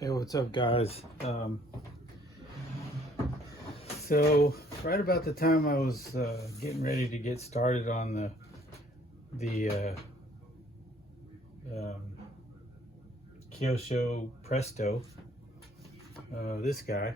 Hey, what's up, guys? So right about the time I was getting ready to get started on the um, Kyosho Presto, this guy,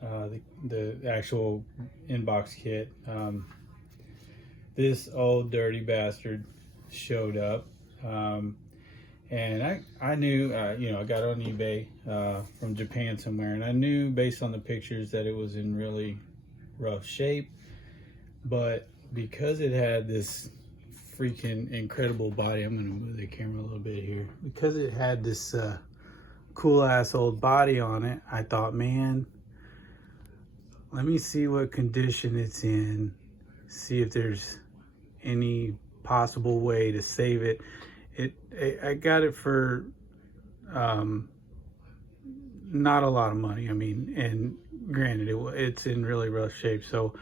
the actual inbox kit, this old dirty bastard showed up. And I knew, I got it on eBay from Japan somewhere, and I knew based on the pictures that it was in really rough shape. But because it had this freaking incredible body, I'm going to move the camera a little bit here. Because it had this cool ass old body on it, I thought, man, let me see what condition it's in, see if there's any possible way to save it. I got it for not a lot of money. I mean, and granted, it's in really rough shape. So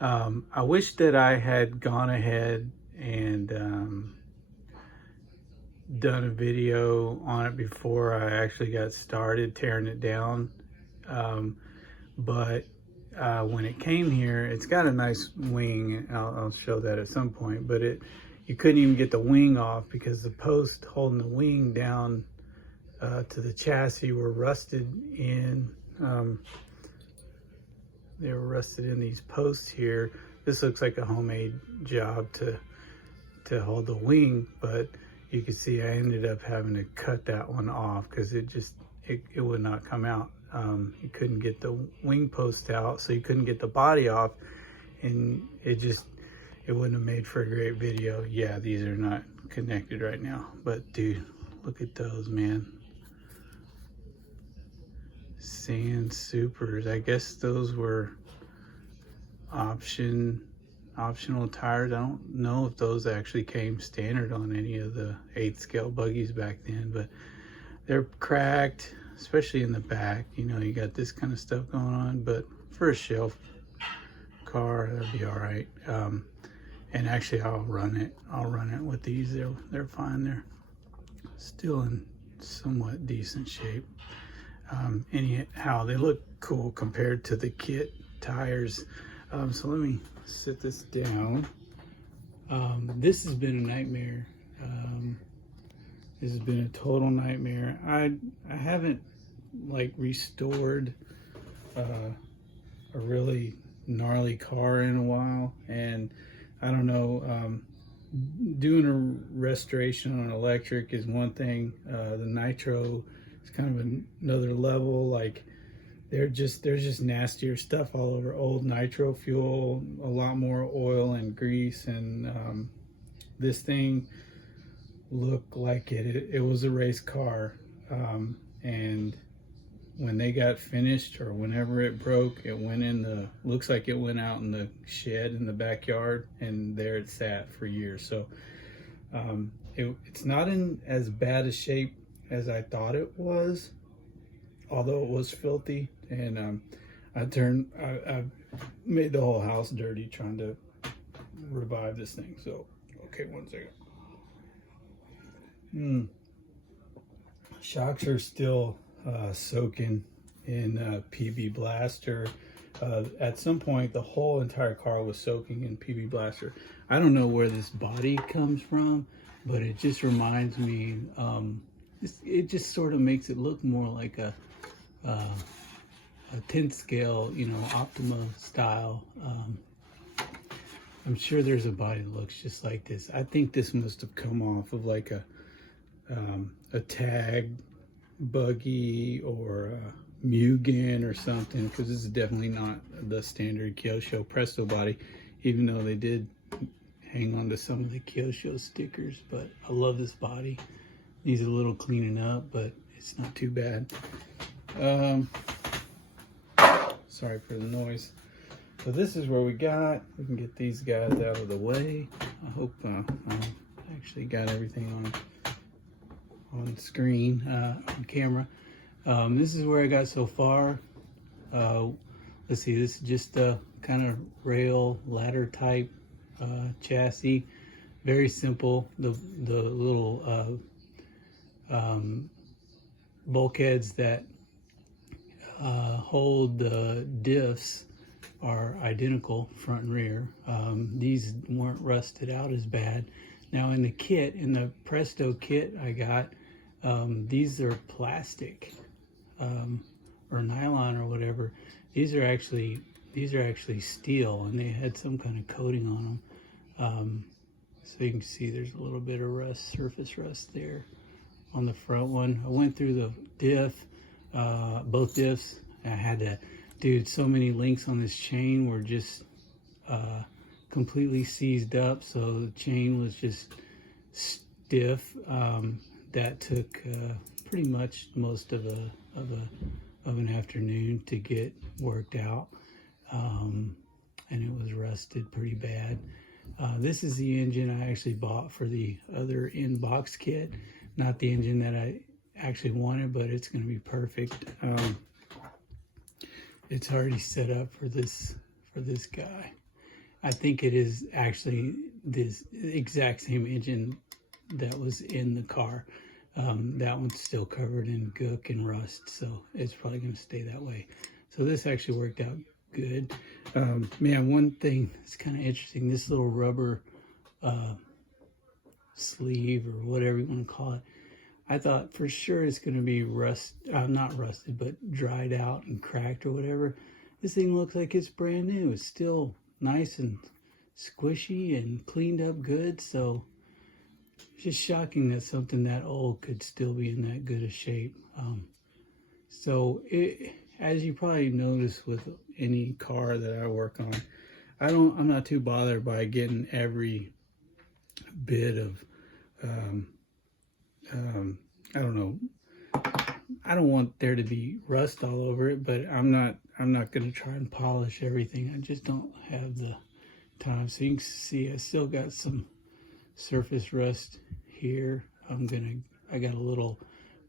I wish that I had gone ahead and done a video on it before I actually got started tearing it down. But when it came here, it's got a nice wing. I'll show that at some point, but you couldn't even get the wing off because the posts holding the wing down to the chassis were rusted in. They were rusted in these posts here. This looks like a homemade job to hold the wing, but you can see I ended up having to cut that one off because it would not come out. You couldn't get the wing post out, so you couldn't get the body off, and it wouldn't have made for a great video. Yeah, these are not connected right now, but dude, look at those, man. Sand Supers. I guess those were optional tires. I don't know if those actually came standard on any of the 8th scale buggies back then, but they're cracked, especially in the back. You know, you got this kind of stuff going on, but for a shelf car, that'd be all right. And actually, I'll run it with these. They're fine. They're still in somewhat decent shape. Anyhow, they look cool compared to the kit tires. So let me sit this down. This has been a nightmare. This has been a total nightmare. I haven't like restored a really gnarly car in a while, and I don't know, doing a restoration on electric is one thing. The nitro is kind of another level. Like there's just nastier stuff all over. Old nitro fuel, a lot more oil and grease, and this thing looked like it was a race car. And when they got finished, or whenever it broke, it went looks like it went out in the shed in the backyard, and there it sat for years. So it's not in as bad a shape as I thought it was, although it was filthy. And I made the whole house dirty trying to revive this thing. So okay, one second. Shocks are still soaking in PB Blaster. At some point, the whole entire car was soaking in PB Blaster. I don't know where this body comes from, but it just reminds me, it just sort of makes it look more like a 10th scale, Optima style. I'm sure there's a body that looks just like this. I think this must have come off of like a tag buggy or a Mugen or something, because this is definitely not the standard Kyosho Presto body, even though they did hang on to some of the Kyosho stickers. But I love this body. Needs a little cleaning up, but it's not too bad. Sorry for the noise. So this is where we can get these guys out of the way. I hope I actually got everything on screen, on camera. This is where I got so far. Let's see, this is just a kind of rail ladder type chassis. Very simple. The little bulkheads that hold the diffs are identical, front and rear. These weren't rusted out as bad. Now in the kit, in the Presto kit I got, these are plastic or nylon or whatever. These are actually steel, and they had some kind of coating on them. So you can see there's a little bit of rust, surface rust there on the front one. I went through the diff, both diffs. I had to, dude, so many links on this chain were just completely seized up, so the chain was just stiff. That took pretty much most of an afternoon to get worked out, and it was rusted pretty bad. This is the engine I actually bought for the other in-box kit, not the engine that I actually wanted, but it's going to be perfect. It's already set up for this guy. I think it is actually this exact same engine that was in the car. That one's still covered in gook and rust, so it's probably going to stay that way. So this actually worked out good. Man, one thing that's kind of interesting, this little rubber sleeve or whatever you want to call it, I thought for sure it's going to be not rusted, but dried out and cracked or whatever. This thing looks like it's brand new. It's still nice and squishy and cleaned up good. So it's just shocking that something that old could still be in that good a shape. As you probably notice with any car that I work on, I'm not too bothered by getting every bit of I don't know. I don't want there to be rust all over it, but I'm not going to try and polish everything. I just don't have the time. So you can see I still got some surface rust here. I got a little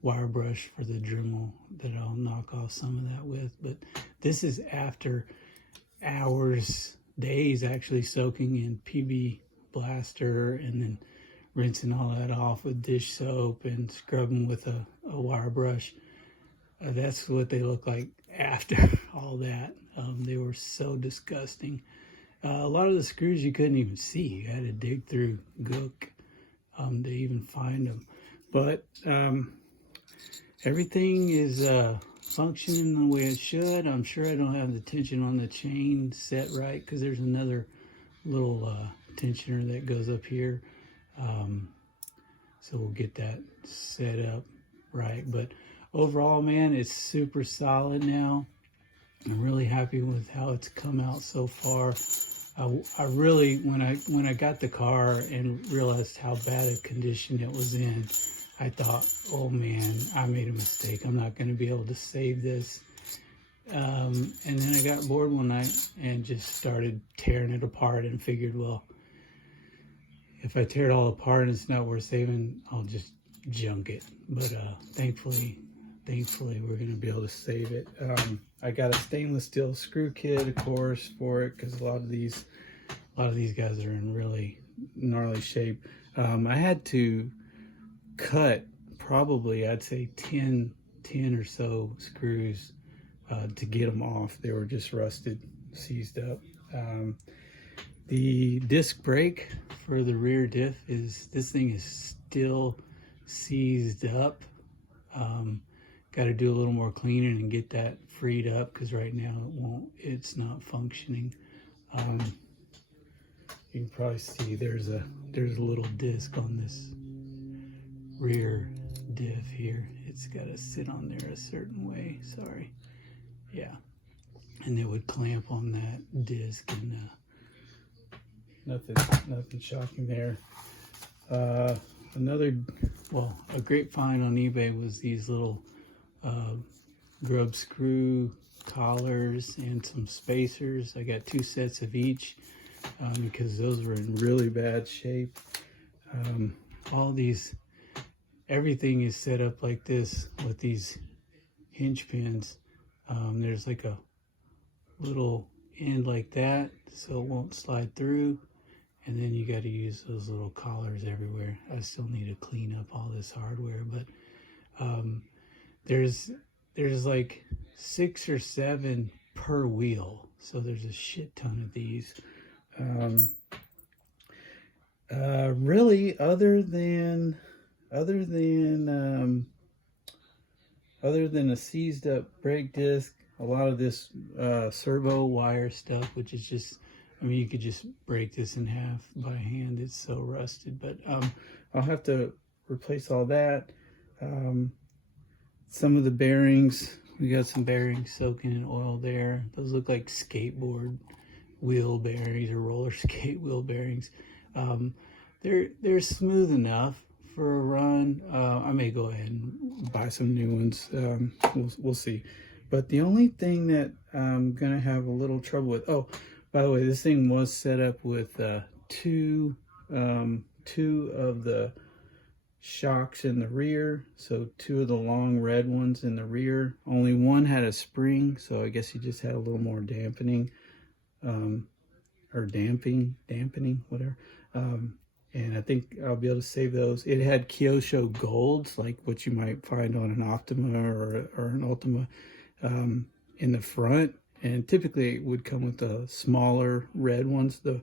wire brush for the Dremel that I'll knock off some of that with, but this is after hours, days actually soaking in PB Blaster and then rinsing all that off with dish soap and scrubbing with a wire brush. That's what they look like after all that. They were so disgusting. A lot of the screws you couldn't even see. You had to dig through gook to even find them. But everything is functioning the way it should. I'm sure I don't have the tension on the chain set right, because there's another little tensioner that goes up here. So we'll get that set up right. But overall, man, it's super solid now. I'm really happy with how it's come out so far. I really, when I got the car and realized how bad a condition it was in, I thought, oh man, I made a mistake. I'm not going to be able to save this. And then I got bored one night and just started tearing it apart and figured, well, if I tear it all apart and it's not worth saving, I'll just junk it. But thankfully, we're going to be able to save it. I got a stainless steel screw kit, of course, for it, because a lot of these guys are in really gnarly shape. I had to cut probably, I'd say 10 or so screws to get them off. They were just rusted, seized up. The disc brake for the rear diff this thing is still seized up. Got to do a little more cleaning and get that freed up, because right now it's not functioning. You can probably see there's a little disc on this rear diff here. It's got to sit on there a certain way. Sorry. Yeah. And it would clamp on that disc, and nothing shocking there. A great find on eBay was these little grub screw collars and some spacers. I got 2 sets of each because those were in really bad shape. Everything is set up like this with these hinge pins. There's like a little end like that so it won't slide through, and then you got to use those little collars everywhere. I still need to clean up all this hardware, but there's like 6 or 7 per wheel, so there's a shit ton of these. Really, other than a seized up brake disc, a lot of this servo wire stuff, which is just, I mean, you could just break this in half by hand. It's so rusted, but I'll have to replace all that. Some of the bearings, we got some bearings soaking in oil there. Those look like skateboard wheel bearings or roller skate wheel bearings. They're smooth enough for a run. I may go ahead and buy some new ones. We'll see. But the only thing that I'm gonna have a little trouble with. Oh, by the way, this thing was set up with two of the shocks in the rear. So 2 of the long red ones in the rear. Only one had a spring, so I guess he just had a little more dampening, or dampening, whatever. And I think I'll be able to save those. It had Kyosho golds, like what you might find on an Optima or an Ultima, in the front. And typically it would come with the smaller red ones. The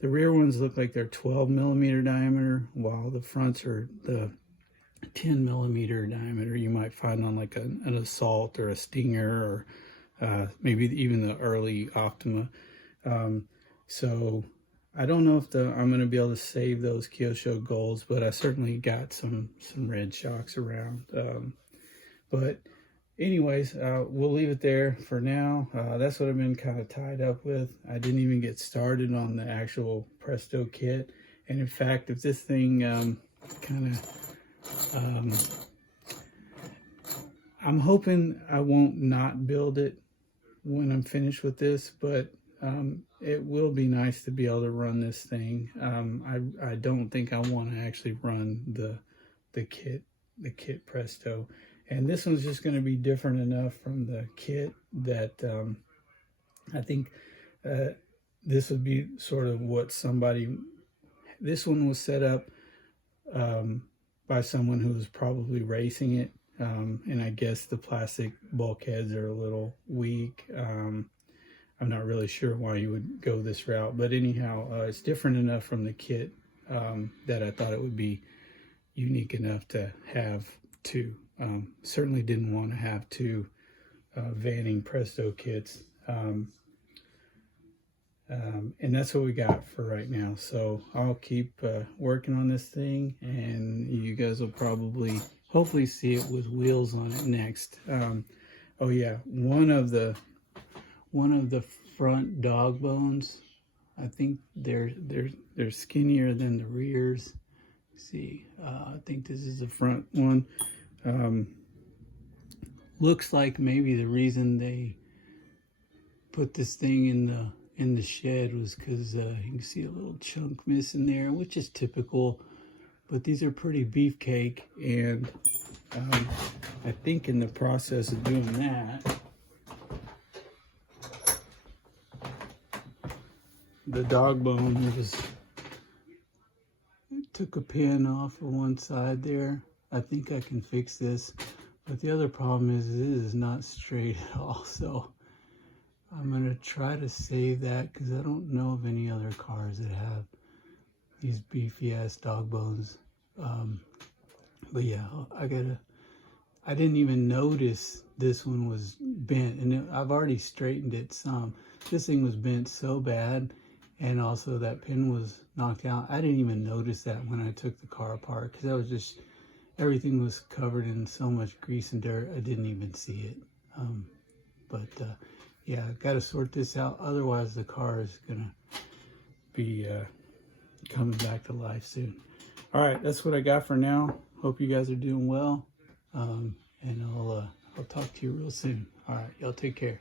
rear ones look like they're 12 millimeter diameter, while the fronts are the 10 millimeter diameter you might find on like an Assault or a Stinger, or maybe even the early Optima. So I don't know if I'm going to be able to save those Kyosho golds, but I certainly got some red shocks around. But anyways, we'll leave it there for now. That's what I've been kind of tied up with. I didn't even get started on the actual Presto kit. And in fact, if this thing I'm hoping I won't not build it when I'm finished with this, but it will be nice to be able to run this thing. I don't think I want to actually run the kit Presto, and this one's just going to be different enough from the kit that I think this would be sort of what this one was set up by someone who was probably racing it, and I guess the plastic bulkheads are a little weak. I'm not really sure why you would go this route, but anyhow, it's different enough from the kit that I thought it would be unique enough to have 2. Certainly didn't want to have 2 vanning Presto kits. And that's what we got for right now. So I'll keep working on this thing, and you guys will probably, hopefully, see it with wheels on it next. Oh yeah, one of the front dog bones, I think they're skinnier than the rears. Let's see, I think this is the front one. Looks like maybe the reason they put this thing in the shed was because you can see a little chunk missing there, which is typical. But these are pretty beefcake, and I think in the process of doing that, the dog bone took a pin off of one side there. I think I can fix this, but the other problem is it is not straight at all. So I'm gonna try to save that because I don't know of any other cars that have these beefy ass dog bones. But yeah, I didn't even notice this one was bent, and I've already straightened it some. This thing was bent so bad, and also that pin was knocked out. I didn't even notice that when I took the car apart, because I was just, everything was covered in so much grease and dirt, I didn't even see it. Yeah, got to sort this out. Otherwise, the car is gonna be coming back to life soon. All right, that's what I got for now. Hope you guys are doing well, and I'll talk to you real soon. All right, y'all take care.